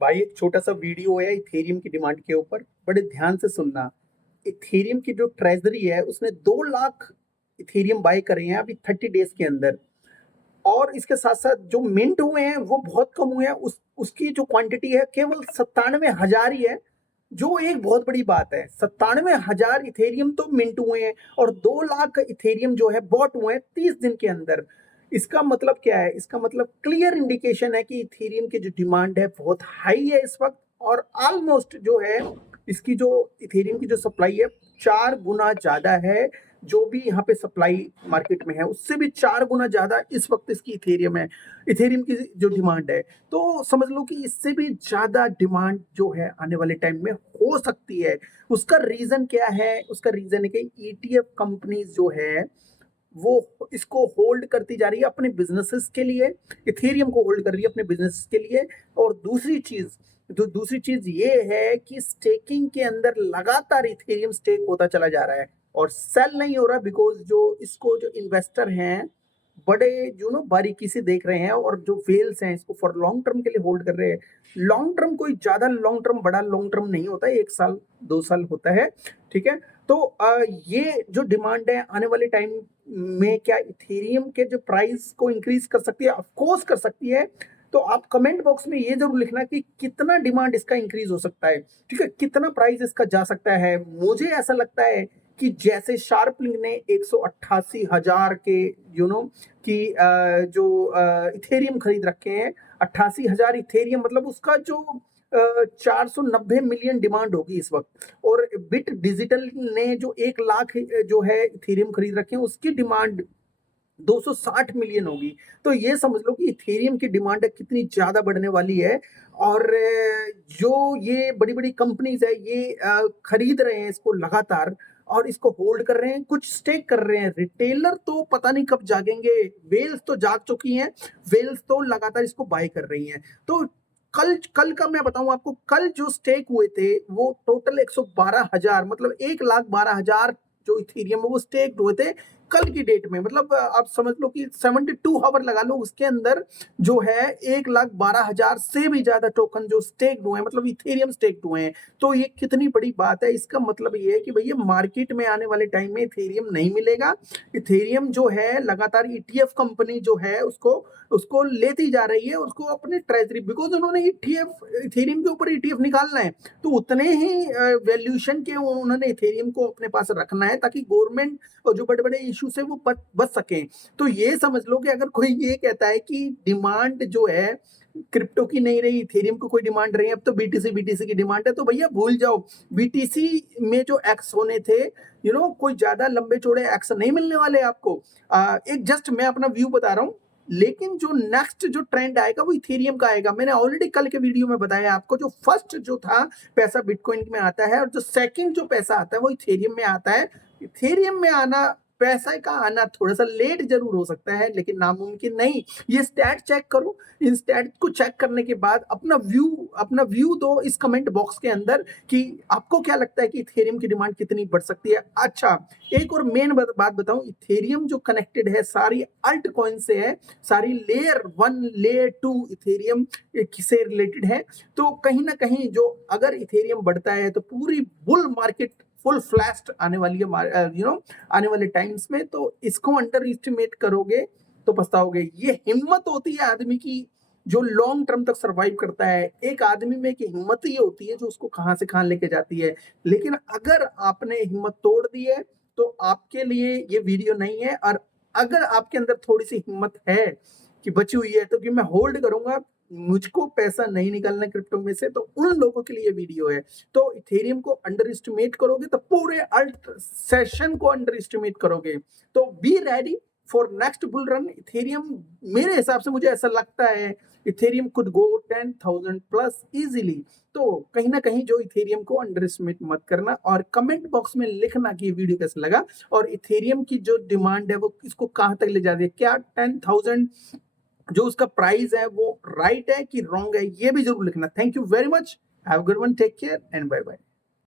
भाई एक छोटा सा वीडियो है इथेरियम की डिमांड के ऊपर, बड़े ध्यान से सुनना। इथेरियम की जो ट्रेजरी है उसने 2 लाख इथेरियम बाय करे हैं अभी 30 डेज के अंदर। और इसके साथ साथ जो मिंट हुए हैं वो बहुत कम हुए हैं, उसकी जो क्वांटिटी है केवल 97,000 ही है, जो एक बहुत बड़ी बात है। 97,000 इथेरियम तो मिंट हुए हैं और 2 लाख इथेरियम जो है बॉट हुए हैं 30 दिन के अंदर। इसका मतलब क्या है? इसका मतलब क्लियर इंडिकेशन है कि इथेरियम की जो डिमांड है बहुत हाई है इस वक्त, और ऑलमोस्ट जो है इसकी जो इथेरियम की जो सप्लाई है 4 गुना ज्यादा है। जो भी यहाँ पे सप्लाई मार्केट में है उससे भी 4 गुना ज्यादा इस वक्त इसकी इथेरियम है, इथेरियम की जो डिमांड है। तो समझ लो कि इससे भी ज्यादा डिमांड जो है आने वाले टाइम में हो सकती है। उसका रीजन क्या है? उसका रीजन है कि ईटीएफ कंपनीज जो है वो इसको होल्ड करती जा रही है अपने बिजनेसेस के लिए, इथेरियम को होल्ड कर रही है अपने बिजनेस के लिए। और दूसरी चीज ये है कि स्टेकिंग के अंदर लगातार इथेरियम स्टेक होता चला जा रहा है और सेल नहीं हो रहा, बिकॉज जो इसको जो इन्वेस्टर हैं बड़े जो नो बारीकी से देख रहे हैं, और जो वेल्स हैं इसको फॉर लॉन्ग टर्म के लिए होल्ड कर रहे हैं। लॉन्ग टर्म कोई ज्यादा लॉन्ग टर्म, बड़ा लॉन्ग टर्म नहीं होता है, 1 साल 2 साल होता है। ठीक है। तो ये जो डिमांड है आने वाले टाइम में क्या इथेरियम के जो प्राइस को इंक्रीज कर सकती है? ऑफ कोर्स कर सकती है। तो आप कमेंट बॉक्स में ये जरूर लिखना कि कितना डिमांड इसका इंक्रीज हो सकता है। ठीक है, कितना प्राइस इसका जा सकता है। मुझे ऐसा लगता है कि जैसे शार्पलिंग ने 188,000 के कि जो इथेरियम खरीद रखे हैं, 88,000 इथेरियम, मतलब उसका जो 490 मिलियन डिमांड होगी इस वक्त। और बिट डिजिटल ने जो 1 लाख जो है इथेरियम खरीद रखे हैं उसकी डिमांड 260 मिलियन होगी। तो ये समझ लो कि इथेरियम की डिमांड कितनी ज्यादा बढ़ने वाली है। और जो ये बड़ी बड़ी कंपनीज है ये खरीद रहे हैं इसको लगातार और इसको होल्ड कर रहे हैं, कुछ स्टेक कर रहे हैं। रिटेलर तो पता नहीं कब जागेंगे, वेल्स तो जाग चुकी हैं, वेल्स तो लगातार इसको बाय कर रही हैं। तो कल कल का मैं बताऊं आपको, कल जो स्टेक हुए थे वो टोटल 112,000, मतलब 1,12,000 जो इथेरियम है वो स्टेक हुए थे कल की डेट में। मतलब आप समझ लो कि 72 आवर लगा लो, उसके अंदर जो है 1,12,000 से भी ज्यादा टोकन जो स्टेक्ड हुए हैं, मतलब इथेरियम स्टेक्ड हुए हैं। तो ये कितनी बड़ी बात है। इसका मतलब ये है कि भैया मार्केट में आने वाले टाइम में इथेरियम नहीं मिलेगा। इथेरियम जो है लगातार ईटीएफ कंपनी जो है उसको उसको लेती जा रही है, उसको अपने ट्रेजरी, बिकॉज उन्होंने ईटीएफ इथेरियम के ऊपर ईटीएफ निकालना है तो उतने ही वैल्यूएशन के उन्होंने इथेरियम को अपने पास रखना है ताकि गवर्नमेंट और जो बड़े बड़े इशू से वो बच सके। तो ये समझ लो कि अगर कोई ये कहता है कि डिमांड जो है क्रिप्टो की नहीं रही, इथेरियम को कोई डिमांड रही है, अब तो बीटीसी की डिमांड है, तो भैया भूल जाओ। बीटीसी में जो एक्स होने थे, कोई ज्यादा लंबे चौड़े एक्स नहीं मिलने वाले आपको। एक जस्ट मैं अपना व्यू बता रहा हूँ, लेकिन जो नेक्स्ट जो ट्रेंड आएगा वो इथेरियम का आएगा। मैंने ऑलरेडी कल के वीडियो में बताया आपको, जो फर्स्ट जो था पैसा बिटकॉइन में आता है और जो सेकंड जो पैसा आता है वो इथेरियम में आता है। इथेरियम में आना, पैसा का आना थोड़ा सा लेट जरूर हो सकता है लेकिन नामुमकिन नहीं। ये स्टैट चेक करो, इन स्टैट को चेक करने के बाद अपना व्यू दो इस कमेंट बॉक्स के अंदर कि आपको क्या लगता है कि इथेरियम की डिमांड कितनी बढ़ सकती है। अच्छा, एक और मेन बात बताऊं, इथेरियम जो कनेक्टेड है सारी अल्ट कॉइन से है, सारी लेयर 1 लेयर 2 इथेरियम से रिलेटेड है। तो कहीं ना कहीं जो अगर इथेरियम बढ़ता है तो पूरी बुल मार्केट फुल फ्लैश्ड आने वाली है, आने वाले टाइम्स में। तो इसको अंडर एस्टिमेट करोगे तो पछताओगे। ये हिम्मत होती है आदमी की जो लॉन्ग टर्म तक सरवाइव करता है। एक आदमी में की हिम्मत ही होती है जो उसको कहां से कहां लेके जाती है। लेकिन अगर आपने हिम्मत तोड़ दी है तो आपके लिए ये वीडियो नहीं है। और अगर आपके अंदर थोड़ी सी हिम्मत है कि बची हुई है तो कि मैं होल्ड करूंगा, मुझको पैसा नहीं निकालना क्रिप्टो में से, तो उन लोगों के लिए वीडियो है। तो इथेरियम को अंडर एस्टिमेट करोगे तो पूरे अल्ट सेशन को अंडर एस्टिमेट करोगे। तो be ready for next bull run. Ethereum मेरे हिसाब से, मुझे ऐसा लगता है, Ethereum could go 10,000 plus easily. तो कहीं ना कहीं जो इथेरियम को अंडर एस्टिमेट मत करना, और कमेंट बॉक्स में लिखना कि ये वीडियो कैसा लगा और इथेरियम की जो डिमांड है वो इसको कहां तक ले जा रही है। क्या 10,000 जो उसका प्राइस है वो राइट है कि रॉन्ग है, ये भी जरूर लिखना। Thank you very much, have a good one, take care and bye bye.